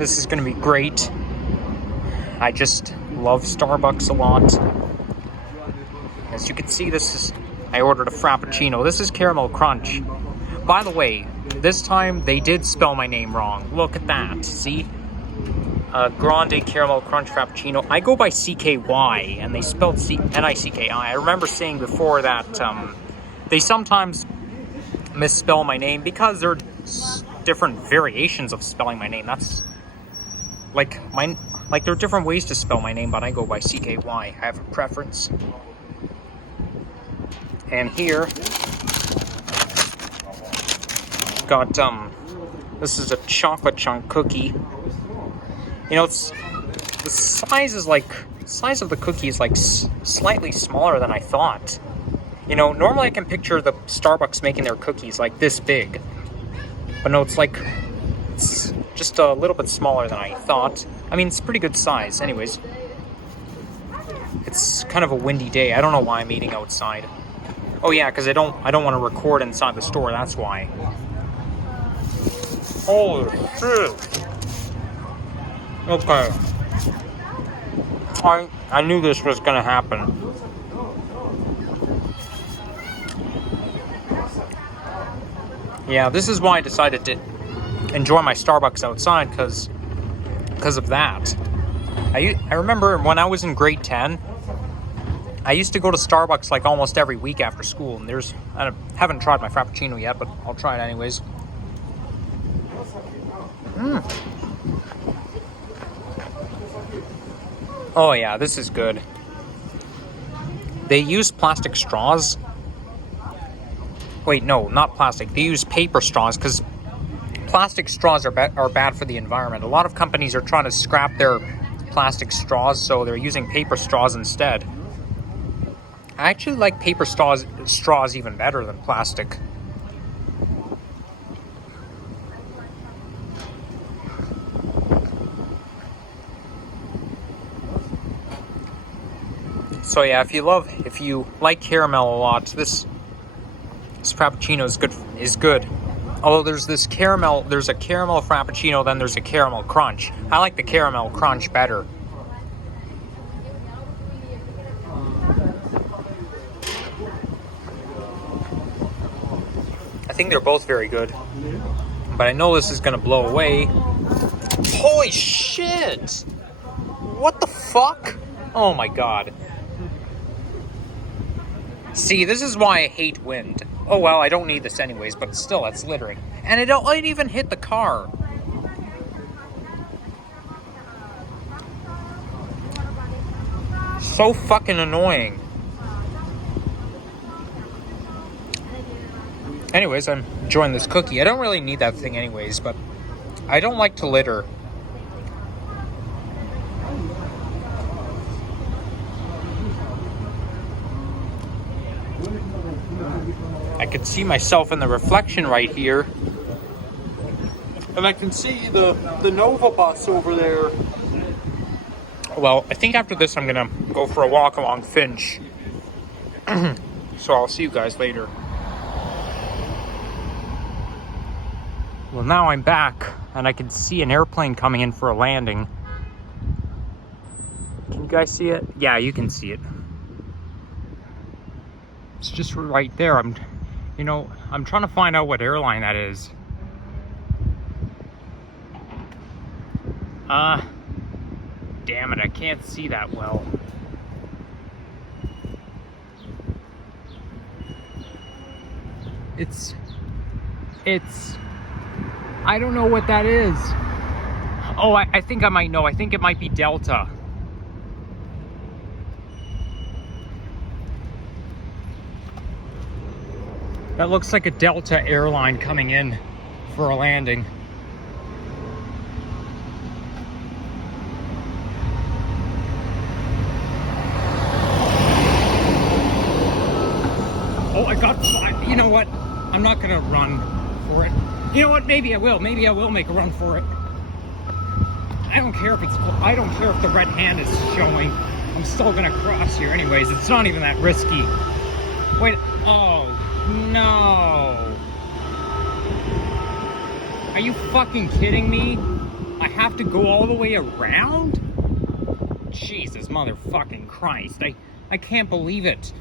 This is going to be great. I just love Starbucks a lot. As you can see, I ordered a Frappuccino. This is Caramel Crunch. By the way, this time they did spell my name wrong. Look at that. See? Grande Caramel Crunch Frappuccino. I go by CKY, and they spelled Nicki. I remember saying before that they sometimes misspell my name because there are different variations of spelling my name. That's like there are different ways to spell my name, but I go by CKY. I have a preference. And here got this is a chocolate chunk cookie. You know, the size of the cookie is like slightly smaller than I thought. You know, normally I can picture the Starbucks making their cookies like this big, but no, it's just a little bit smaller than I thought. I mean, it's pretty good size. Anyways, it's kind of a windy day. I don't know why I'm eating outside. Oh yeah, because I don't want to record inside the store. That's why. Holy shit! Okay. I knew this was gonna happen. Yeah, this is why I decided to enjoy my Starbucks outside, because of that. I remember when I was in grade 10, I used to go to Starbucks like almost every week after school, and I haven't tried my Frappuccino yet, but I'll try it anyways. Oh yeah, this is good. They use plastic straws. Wait, no, not plastic. They use paper straws because plastic straws are bad for the environment. A lot of companies are trying to scrap their plastic straws, so they're using paper straws instead. I actually like paper straws even better than plastic. So yeah, if you like caramel a lot, this Frappuccino is good. Although there's a caramel Frappuccino, then there's a caramel crunch. I like the caramel crunch better. I think they're both very good. But I know this is gonna blow away. Holy shit! What the fuck? Oh my god. See, this is why I hate wind. Oh well, I don't need this anyways, but still, it's littering. And it even hit the car. So fucking annoying. Anyways, I'm enjoying this cookie. I don't really need that thing anyways, but I don't like to litter. I could see myself in the reflection right here. And I can see the Nova bus over there. Well, I think after this I'm gonna go for a walk along Finch. So I'll see you guys later. Well, now I'm back and I can see an airplane coming in for a landing. Can you guys see it? Yeah, you can see it. It's just right there. I'm trying to find out what airline that is. Damn it, I can't see that well. It's I don't know what that is. Oh, I think I might know. I think it might be Delta. That looks like a Delta airline coming in for a landing. Oh, you know what? I'm not gonna run for it. You know what? Maybe I will. Maybe I will make a run for it. I don't care if the red hand is showing. I'm still gonna cross here anyways. It's not even that risky. Wait, oh no. Are you fucking kidding me? I have to go all the way around? Jesus motherfucking Christ. I can't believe it.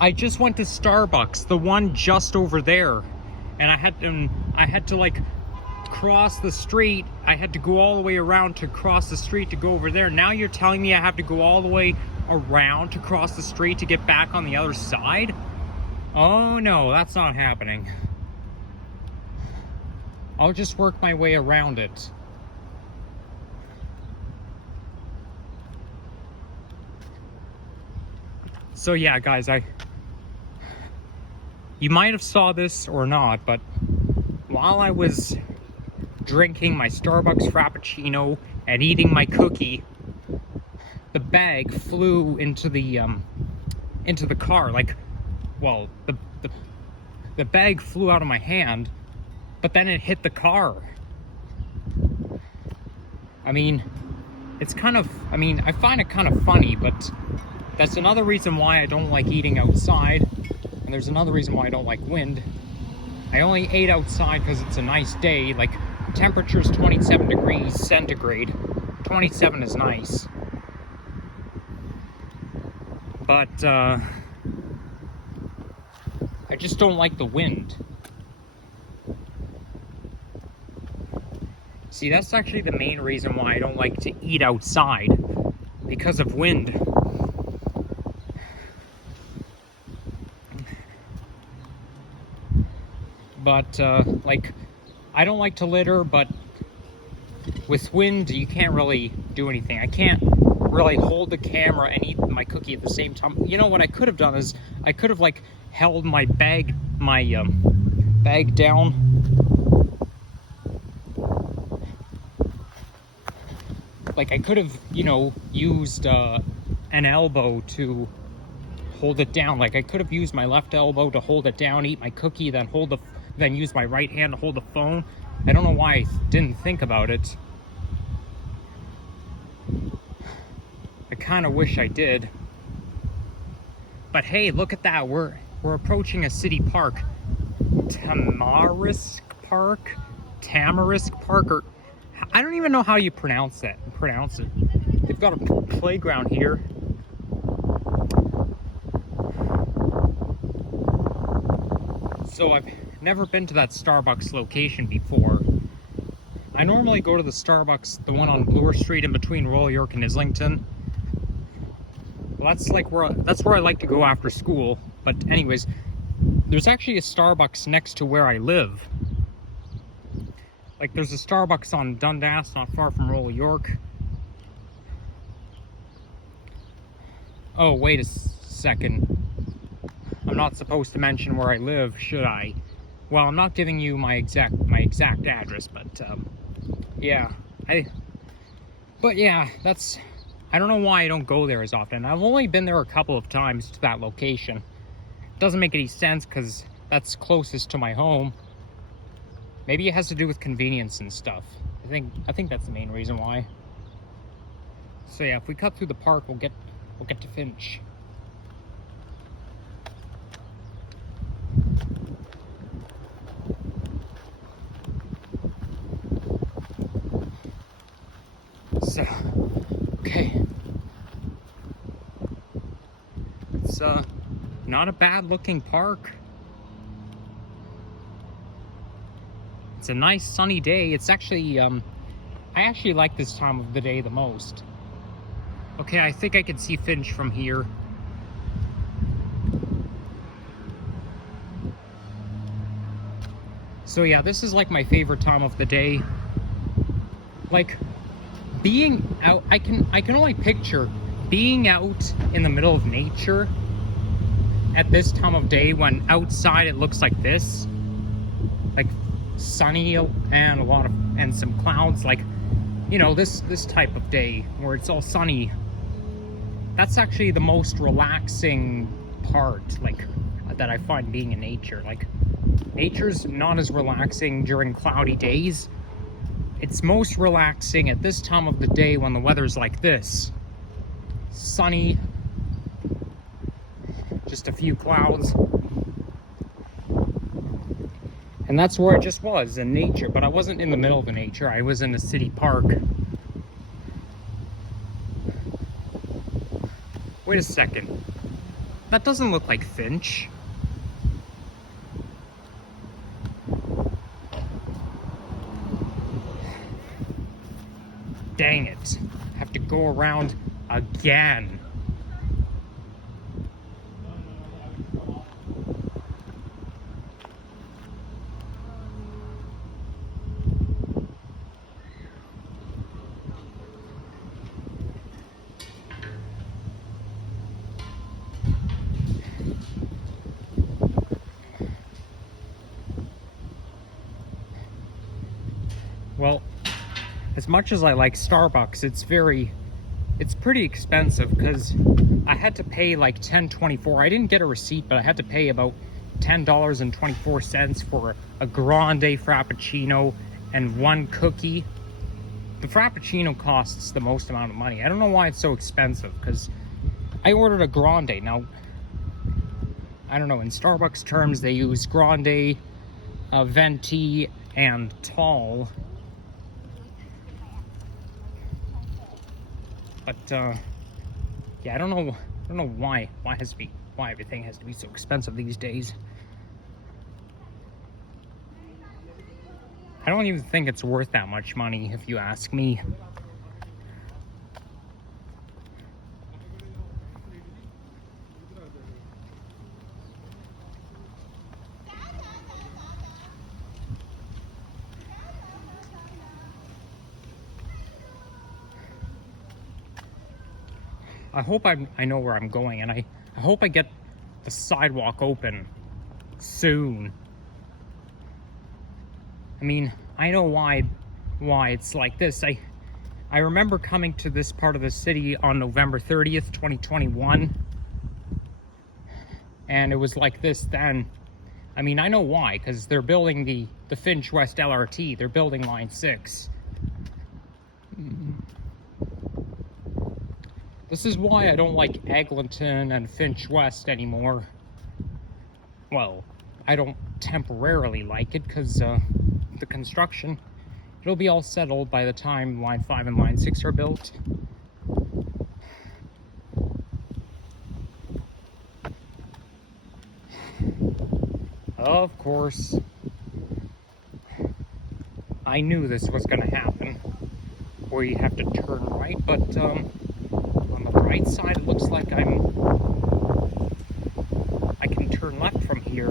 I just went to Starbucks, the one just over there, and I had to like cross the street. I had to go all the way around to cross the street to go over there. Now you're telling me I have to go all the way around to cross the street to get back on the other side? Oh no, that's not happening. I'll just work my way around it. So yeah, guys, you might have saw this or not, but while I was drinking my Starbucks Frappuccino and eating my cookie, the bag flew into the car. Like, well, the bag flew out of my hand, but then it hit the car. I mean, it's kind of, I find it kind of funny, but that's another reason why I don't like eating outside, and there's another reason why I don't like wind. I only ate outside because it's a nice day. Like, temperature's 27 degrees centigrade. 27 is nice. But, I just don't like the wind. See, that's actually the main reason why I don't like to eat outside. Because of wind. But, like, I don't like to litter, but with wind, you can't really do anything. I can't really hold the camera and eat my cookie at the same time. You know, what I could have done is, I could have, like, held my bag down. Like, I could have, you know, used, an elbow to hold it down. Like, I could have used my left elbow to hold it down, eat my cookie, then use my right hand to hold the phone. I don't know why I didn't think about it. I kind of wish I did. But hey, look at that. We're approaching a city park. Tamarisk Park, or I don't even know how you pronounce it. They've got a playground here. So I've never been to that Starbucks location before. I normally go to the Starbucks, the one on Bloor Street in between Royal York and Islington. Well, that's where I like to go after school. But anyways, there's actually a Starbucks next to where I live. Like, there's a Starbucks on Dundas, not far from Royal York. Oh, wait a second. I'm not supposed to mention where I live, should I? Well, I'm not giving you my exact address, but yeah, but yeah, I don't know why I don't go there as often. I've only been there a couple of times to that location. Doesn't make any sense because that's closest to my home. Maybe it has to do with convenience and stuff. I think that's the main reason why. So yeah, if we cut through the park, we'll get to Finch. So, okay. It's not a bad looking park. It's a nice sunny day. It's actually, I actually like this time of the day the most. Okay, I think I can see Finch from here. So yeah, this is like my favorite time of the day. Like, being out, I can only picture being out in the middle of nature at this time of day when outside it looks like this. Like, sunny and some clouds, like, you know, this type of day where it's all sunny. That's actually the most relaxing part, like, that I find being in nature. Like, nature's not as relaxing during cloudy days. It's most relaxing at this time of the day when the weather's like this. Sunny, just a few clouds. And that's where I just was, in nature. But I wasn't in the middle of the nature. I was in a city park. Wait a second. That doesn't look like Finch. Dang it. I have to go around again. Well, as much as I like Starbucks, it's pretty expensive because I had to pay like $10.24. I didn't get a receipt, but I had to pay about $10.24 for a grande frappuccino and one cookie. The frappuccino costs the most amount of money. I don't know why it's so expensive, because I ordered a grande. Now, I don't know, in Starbucks terms, they use grande, venti, and tall. But yeah, I don't know why everything has to be so expensive these days. I don't even think it's worth that much money, if you ask me. I hope I know where I'm going, and I hope I get the sidewalk open soon. I mean, I know why it's like this. I remember coming to this part of the city on November 30th, 2021, and it was like this then. I mean, I know why, because they're building the Finch West LRT. They're building Line 6. This is why I don't like Eglinton and Finch West anymore. Well, I don't temporarily like it, because the construction, it'll be all settled by the time Line 5 and Line 6 are built. Of course, I knew this was going to happen, where you have to turn right, but on the right side, it looks like I can turn left from here.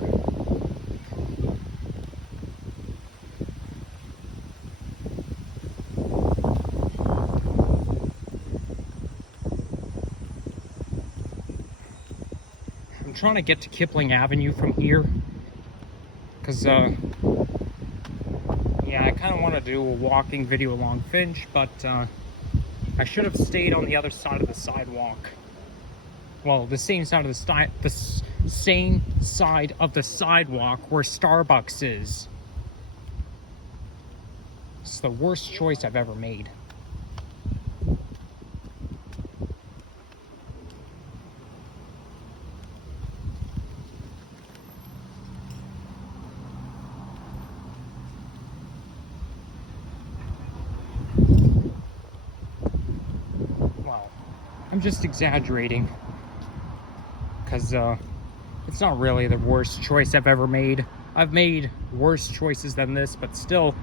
I'm trying to get to Kipling Avenue from here, because yeah, I kind of want to do a walking video along Finch, but I should have stayed on the other side of the sidewalk. Well, the same side of the same side of the sidewalk where Starbucks is. It's the worst choice I've ever made. Well, I'm just exaggerating, because it's not really the worst choice I've ever made. I've made worse choices than this, but still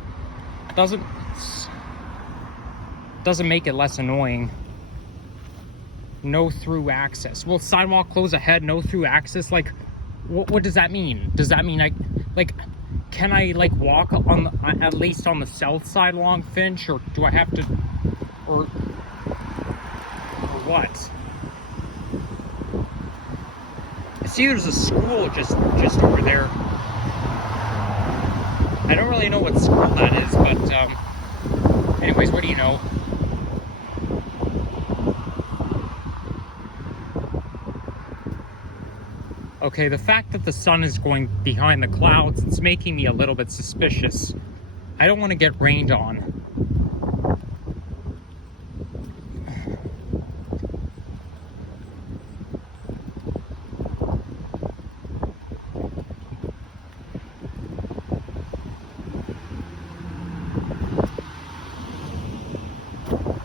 doesn't make it less annoying. No through access. Will sidewalk close ahead, no through access? Like, what does that mean? Does that mean can I like walk on at least on the south side along Finch, or do I have to, or what? I see there's a school just over there. I don't really know what school that is, but anyways, what do you know? Okay, the fact that the sun is going behind the clouds, it's making me a little bit suspicious. I don't want to get rained on.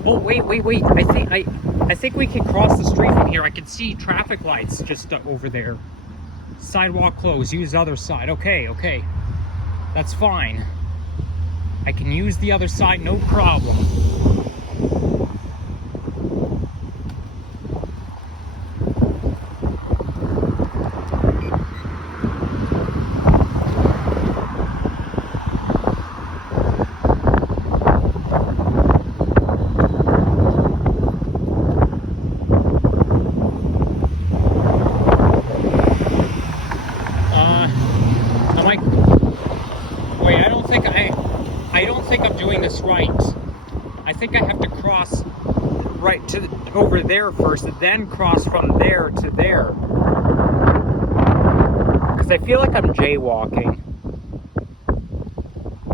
Oh, wait. I think we can cross the street from here. I can see traffic lights just over there. Sidewalk closed. Use other side. Okay. That's fine. I can use the other side, no problem. Wait, I don't think I'm doing this right. I think I have to cross right to over there first, and then cross from there to there. Because I feel like I'm jaywalking.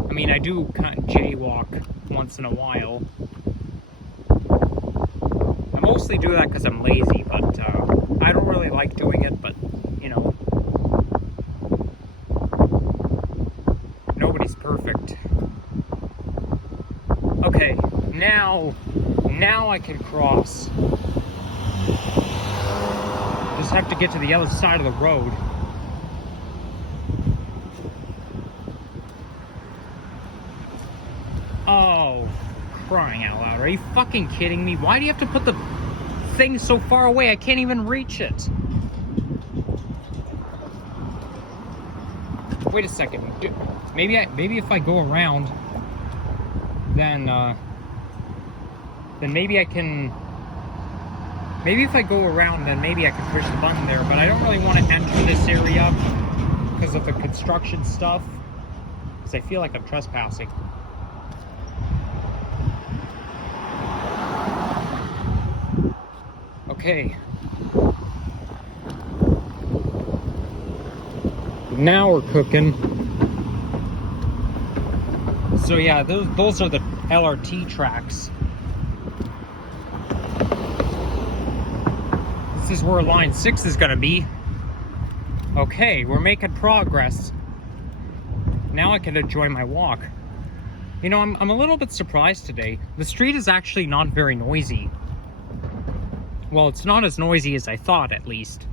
I mean, I do kind of jaywalk once in a while. I mostly do that because I'm lazy, but I don't really like doing it, but, you know. Nobody's perfect. Okay, now I can cross. Just have to get to the other side of the road. Oh, crying out loud. Are you fucking kidding me? Why do you have to put the thing so far away? I can't even reach it. Wait a second. Maybe if I go around, then maybe I can. Maybe if I go around, then maybe I can push the button there. But I don't really want to enter this area because of the construction stuff. Because I feel like I'm trespassing. Okay. Now we're cooking. So yeah, those are the LRT tracks. This is where line 6 is gonna be. Okay, we're making progress. Now I can enjoy my walk. You know, I'm a little bit surprised today. The street is actually not very noisy. Well, it's not as noisy as I thought, at least.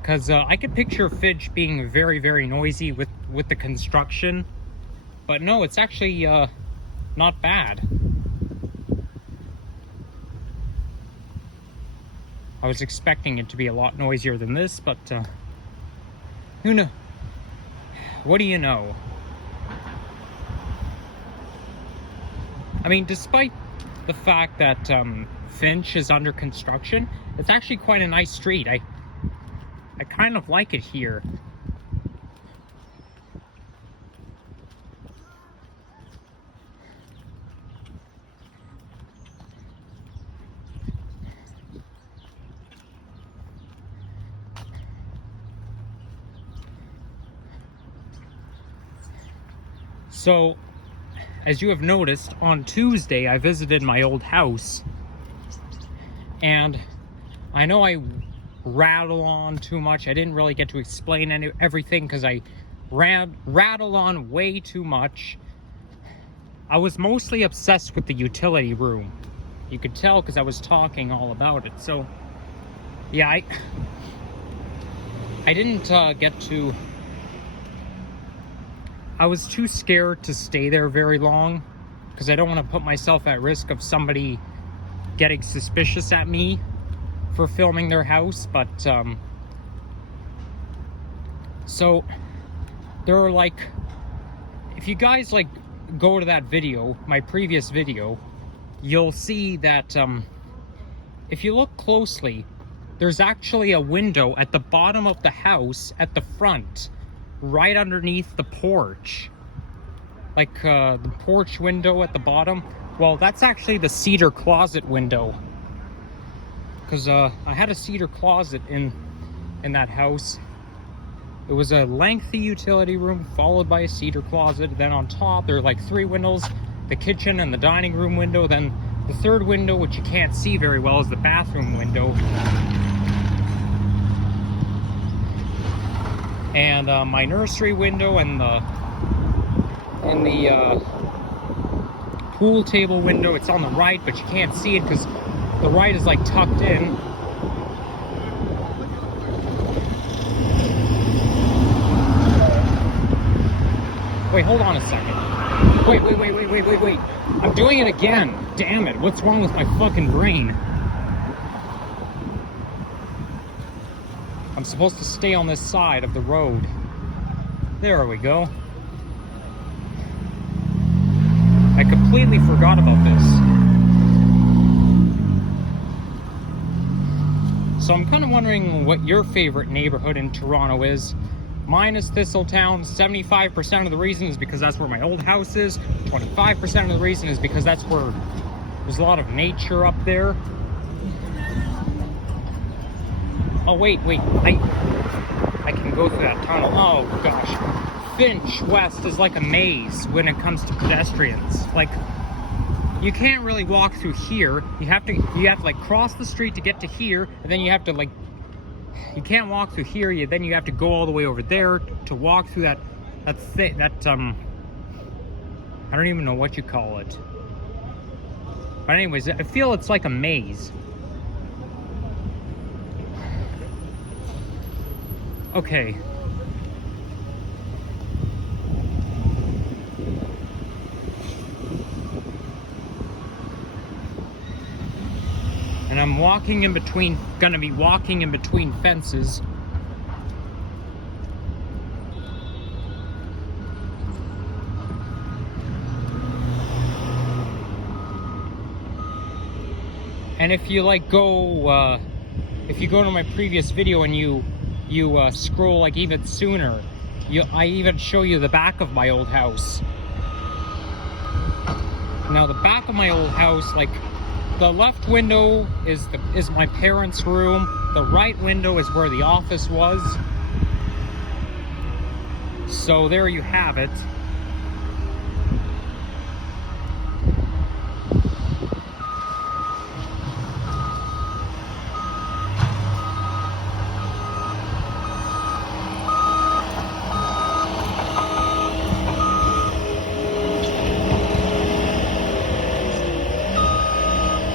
Because I could picture Finch being very, very noisy with the construction. But no, it's actually not bad. I was expecting it to be a lot noisier than this, but who knows? What do you know? I mean, despite the fact that Finch is under construction, it's actually quite a nice street. I kind of like it here. So, as you have noticed, on Tuesday I visited my old house, and I know I rattle on too much. I didn't really get to explain everything because I rattle on way too much. I was mostly obsessed with the utility room. You could tell because I was talking all about it. So, yeah, I didn't get to... I was too scared to stay there very long because I don't want to put myself at risk of somebody getting suspicious at me for filming their house. But so there are, like, if you guys like go to that video, my previous video, you'll see that if you look closely, there's actually a window at the bottom of the house at the front, right underneath the porch, like the porch window at the bottom. Well, that's actually the cedar closet window, because I had a cedar closet in that house. It was a lengthy utility room followed by a cedar closet. Then on top there are like 3 windows, the kitchen and the dining room window. Then the third window, which you can't see very well, is the bathroom window. And my nursery window and the pool table window. It's on the right, but you can't see it because the right is like tucked in. Wait, hold on a second. Wait. I'm doing it again. Damn it. What's wrong with my fucking brain? I'm supposed to stay on this side of the road. There we go. I completely forgot about this. So I'm kind of wondering what your favorite neighborhood in Toronto is. Mine is Thistletown. 75% of the reason is because that's where my old house is. 25% of the reason is because that's where there's a lot of nature up there. Oh, wait. I can go through that tunnel. Oh, gosh. Finch West is like a maze when it comes to pedestrians. Like, you can't really walk through here. You have to like cross the street to get to here, and then you have to like, you can't walk through here. Then you have to go all the way over there to walk through that I don't even know what you call it. But anyways, I feel it's like a maze. Okay. And I'm gonna be walking in between fences. And if you like go, if you go to my previous video and you scroll like even sooner, I even show you the back of my old house. Now the back of my old house, like, the left window is my parents' room. The right window is where the office was. So there you have it.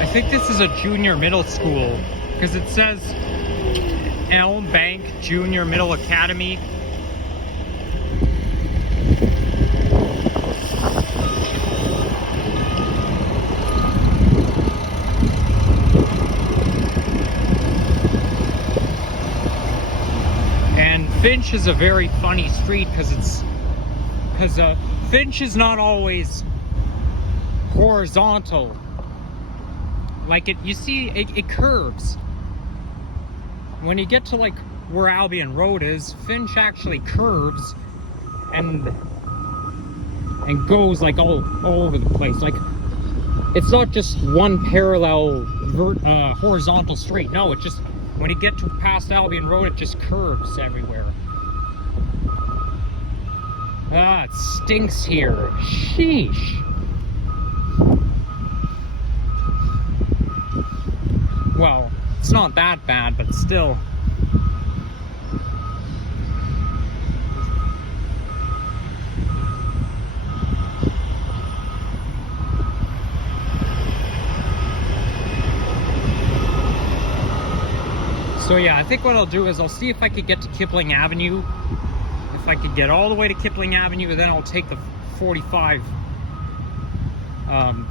I think this is a junior middle school because it says Elm Bank Junior Middle Academy. And Finch is a very funny street because Finch is not always horizontal. Like you see, it curves. When you get to like where Albion Road is, Finch actually curves and goes like all over the place. Like, it's not just one parallel horizontal street. No, it just, when you get to past Albion Road, it just curves everywhere. Ah, it stinks here. Sheesh. Well, it's not that bad, but still. So yeah, I think what I'll do is I'll see if I could get to Kipling Avenue. If I could get all the way to Kipling Avenue, then I'll take the 45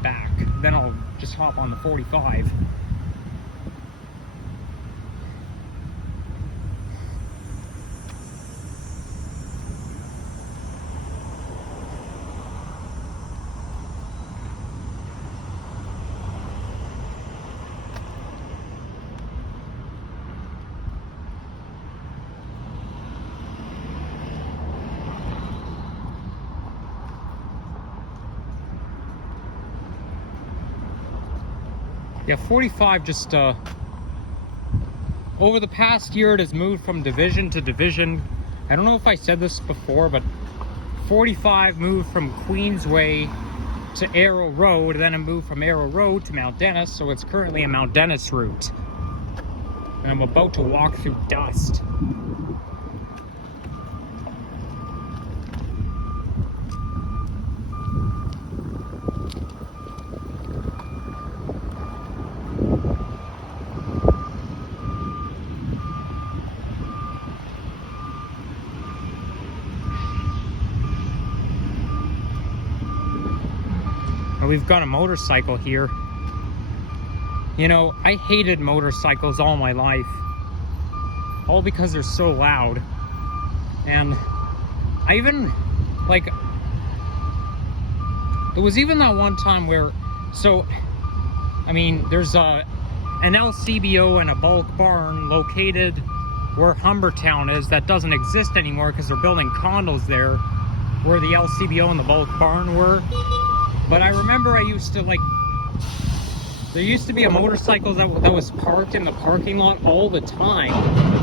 back. Then I'll just hop on the 45. Yeah, 45 just, over the past year it has moved from division to division. I don't know if I said this before, but 45 moved from Queensway to Arrow Road, then it moved from Arrow Road to Mount Dennis, so it's currently a Mount Dennis route. And I'm about to walk through dust. we've got a motorcycle here. You know, I hated motorcycles all my life. All because they're so loud. And I even, like, there was even that one time where, so, I mean, there's an LCBO and a bulk barn located where Humbertown is that doesn't exist anymore because they're building condos there where the LCBO and the bulk barn were. But I remember I used to, like, there used to be a motorcycle that was parked in the parking lot all the time,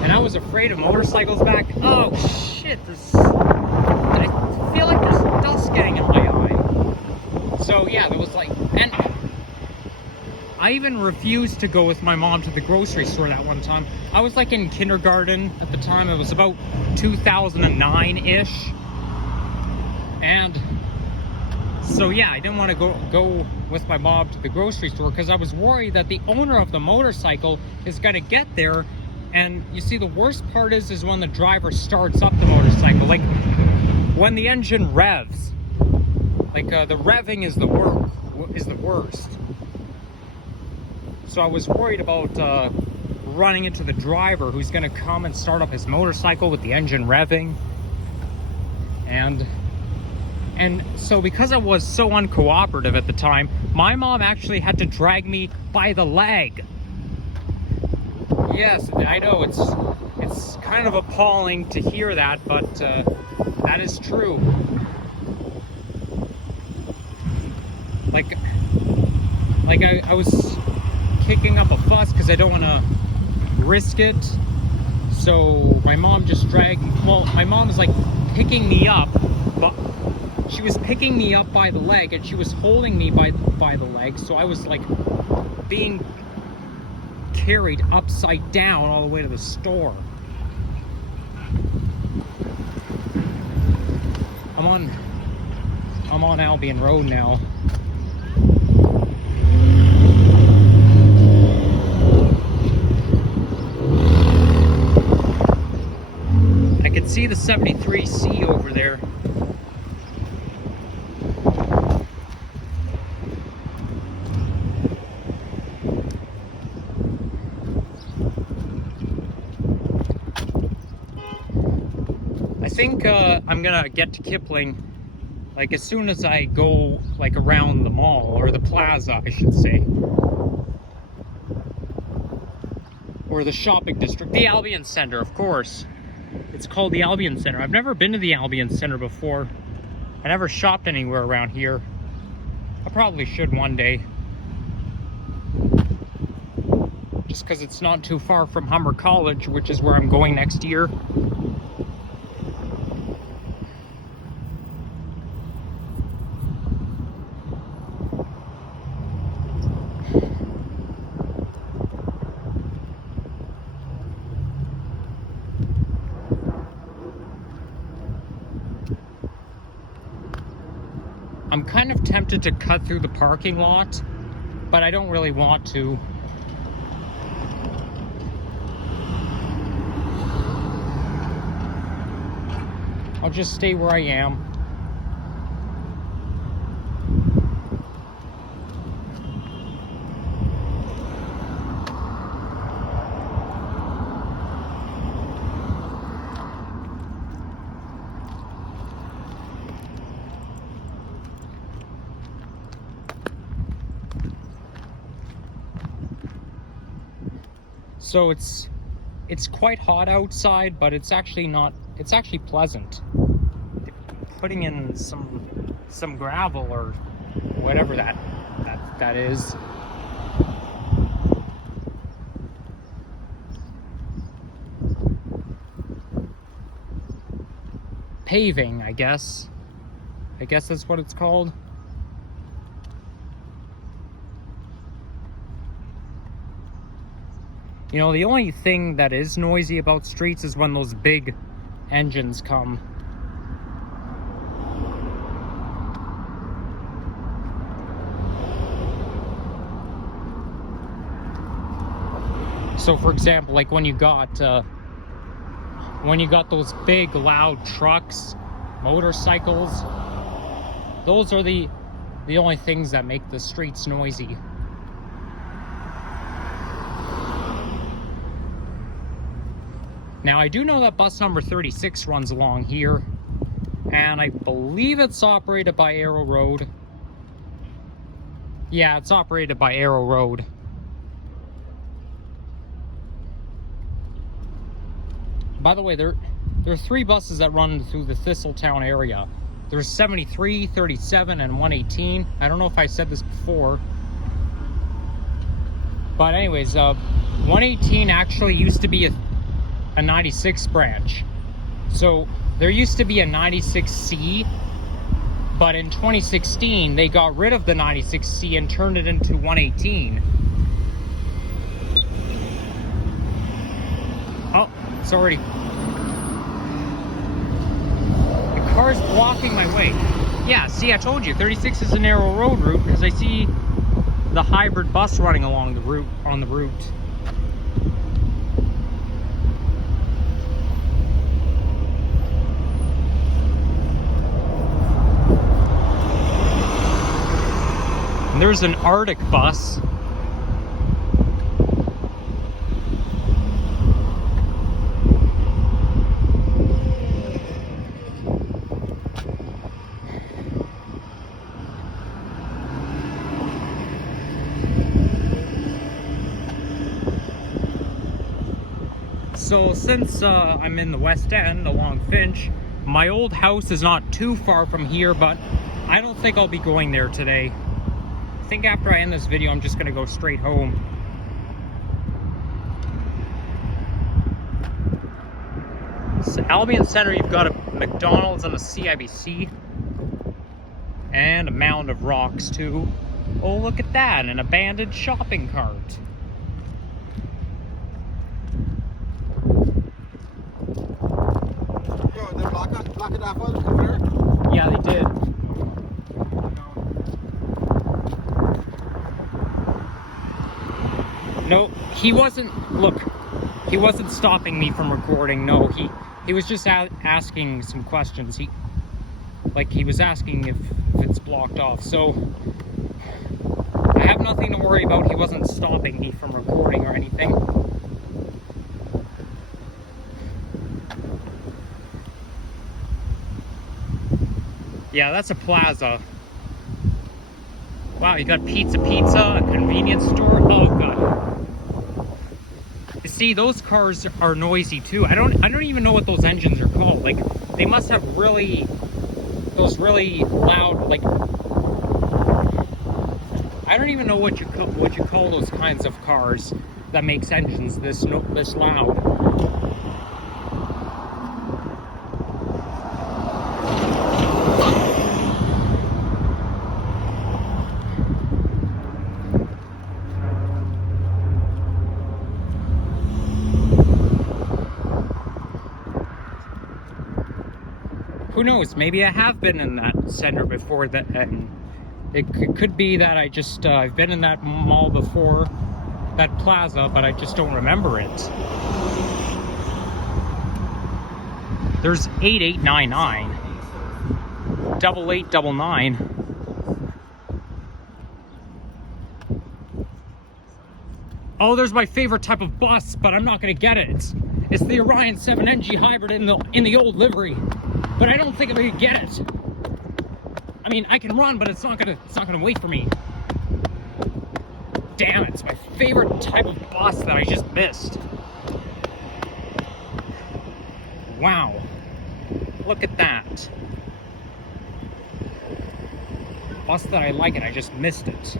and I was afraid of motorcycles back. Oh shit, I feel like there's dust getting in my eye. So yeah, there was like, and I even refused to go with my mom to the grocery store that one time. I was like in kindergarten at the time. It was about 2009-ish. And so yeah, I didn't want to go with my mom to the grocery store because I was worried that the owner of the motorcycle is going to get there. And you see, the worst part is when the driver starts up the motorcycle, like when the engine revs, like the revving is the worst. So I was worried about running into the driver who's going to come and start up his motorcycle with the engine revving. And so because I was so uncooperative at the time, my mom actually had to drag me by the leg. Yes, I know it's kind of appalling to hear that, but that is true. Like I was kicking up a fuss because I don't want to risk it. So my mom just dragged, well, my mom was like picking me up, but she was picking me up by the leg and she was holding me by the leg. So I was like being carried upside down all the way to the store. I'm on Albion Road now. I can see the 73C over there. I think I'm gonna get to Kipling like as soon as I go like around the mall, or the plaza I should say, or the shopping district, the Albion Center, of course. It's called the Albion Center. I've never been to the Albion Center before. I never shopped anywhere around here. I probably should one day, just because it's not too far from Humber College, which is where I'm going next year. I'm kind of tempted to cut through the parking lot, but I don't really want to. I'll just stay where I am. So it's quite hot outside, but it's actually not, it's actually pleasant. Putting in some gravel or whatever that is. Paving, I guess. I guess that's what it's called. You know, the only thing that is noisy about streets is when those big engines come. So for example, like when you got those big loud trucks, motorcycles, those are the the only things that make the streets noisy. Now, I do know that bus number 36 runs along here, and I believe it's operated by Arrow Road. Yeah, it's operated by Arrow Road. By the way, there are 3 buses that run through the Thistletown area. There's 73, 37, and 118. I don't know if I said this before. But anyways, 118 actually used to be a 96 branch. So there used to be a 96C, but in 2016 they got rid of the 96C and turned it into 118. Oh, it's already... The car's blocking my way. Yeah, see, I told you, 36 is a narrow road route because I see the hybrid bus running along the route, on the route. And there's an Arctic bus. So since I'm in the West End along Finch, my old house is not too far from here, but I don't think I'll be going there today. I think after I end this video, I'm just gonna go straight home. So Albion Center, you've got a McDonald's and a CIBC. And a mound of rocks too. Oh, look at that, an abandoned shopping cart. Yeah, they did. No, he wasn't, look, he wasn't stopping me from recording. No, he was just asking some questions. He was asking if it's blocked off. So I have nothing to worry about. He wasn't stopping me from recording or anything. Yeah, that's a plaza. Wow, you got pizza, a convenience store. Oh god. You see, those cars are noisy too. I don't even know what those engines are called. Like, they must have those really loud, like, I don't even know what you call those kinds of cars that makes engines this loud. Who knows? Maybe I have been in that center before, and it could be that I've been in that mall before, that plaza, but I just don't remember it. There's 8899, 8899. Oh, there's my favorite type of bus, but I'm not gonna get it. It's the Orion 7NG hybrid in the old livery. But I don't think I'm gonna get it. I mean, I can run, but it's not gonna wait for me. Damn, it's my favorite type of bus that I just missed. Wow. Look at that. Bus that I like, and I just missed it.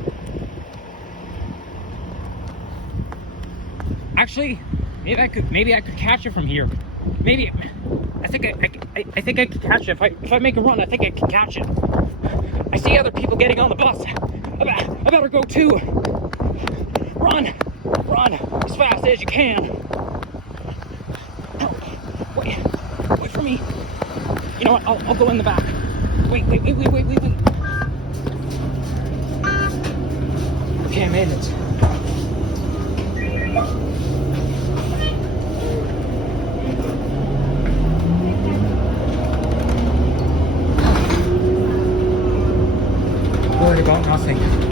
Actually, maybe I could catch it from here. Maybe. I think I can catch it. If I make a run, I think I can catch it. I see other people getting on the bus. I better go too. Run as fast as you can. No, wait for me. You know what? I'll go in the back. Wait. Okay, I made it. worry about nothing.